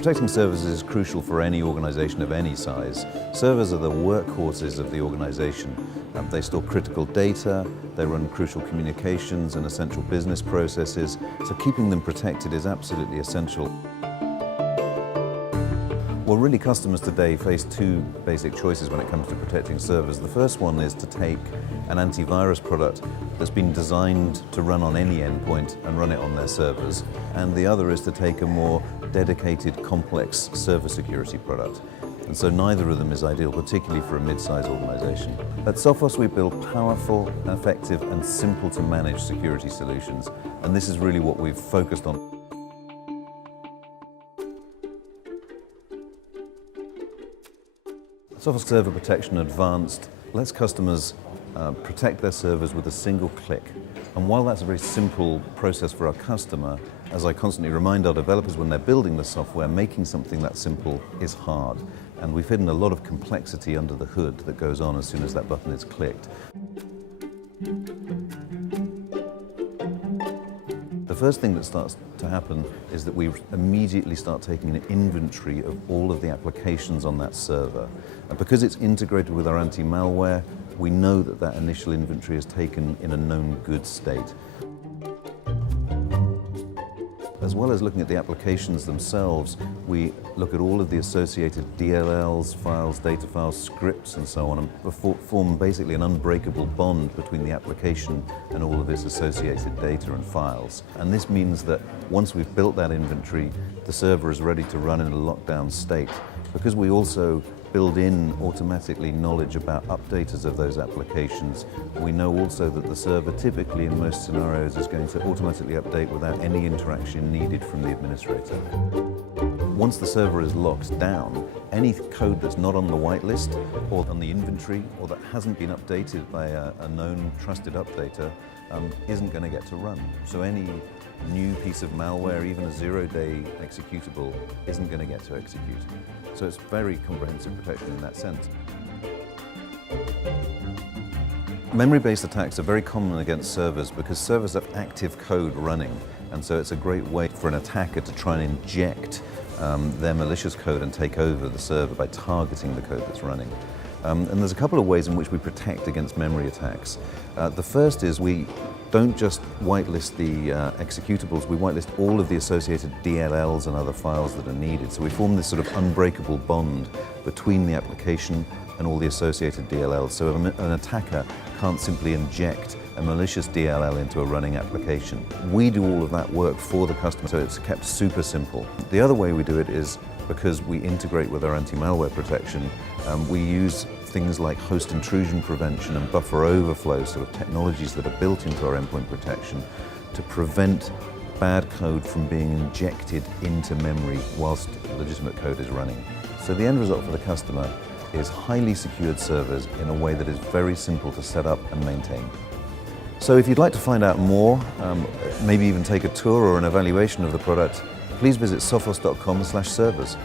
Protecting servers is crucial for any organization of any size. Servers are the workhorses of the organization. They store critical data, they run crucial communications and essential business processes, so keeping them protected is absolutely essential. Well, really, customers today face two basic choices when it comes to protecting servers. The first one is to take an antivirus product that's been designed to run on any endpoint and run it on their servers. And the other is to take a more dedicated, complex server security product. And so neither of them is ideal, particularly for a mid-sized organization. At Sophos, we build powerful, effective, and simple to manage security solutions. And this is really what we've focused on. Sophos Server Protection Advanced lets customers protect their servers with a single click. And while that's a very simple process for our customer, as I constantly remind our developers when they're building the software, making something that simple is hard. And we've hidden a lot of complexity under the hood that goes on as soon as that button is clicked. The first thing that starts to happen is that we immediately start taking an inventory of all of the applications on that server. And because it's integrated with our anti-malware, we know that that initial inventory is taken in a known good state. As well as looking at the applications themselves, we look at all of the associated DLLs, files, data files, scripts, and so on, and form basically an unbreakable bond between the application and all of its associated data and files. And this means that once we've built that inventory, the server is ready to run in a lockdown state. Because we also build in automatically knowledge about updaters of those applications, we know also that the server typically in most scenarios is going to automatically update without any interaction needed from the administrator. Once the server is locked down, any code that's not on the whitelist or on the inventory or that hasn't been updated by a known trusted updater isn't going to get to run. So any new piece of malware, even a zero-day executable, isn't going to get to execute. So it's very comprehensive protection in that sense. Memory-based attacks are very common against servers because servers have active code running, and so it's a great way for an attacker to try and inject their malicious code and take over the server by targeting the code that's running. And there's a couple of ways in which we protect against memory attacks. The first is we don't just whitelist the executables, we whitelist all of the associated DLLs and other files that are needed. So we form this sort of unbreakable bond between the application and all the associated DLLs. So an attacker can't simply inject a malicious DLL into a running application. We do all of that work for the customer, so it's kept super simple. The other way we do it is because we integrate with our anti-malware protection. We use things like host intrusion prevention and buffer overflow, sort of technologies that are built into our endpoint protection to prevent bad code from being injected into memory whilst legitimate code is running. So the end result for the customer is highly secured servers in a way that is very simple to set up and maintain. So if you'd like to find out more, maybe even take a tour or an evaluation of the product, please visit sophos.com/servers.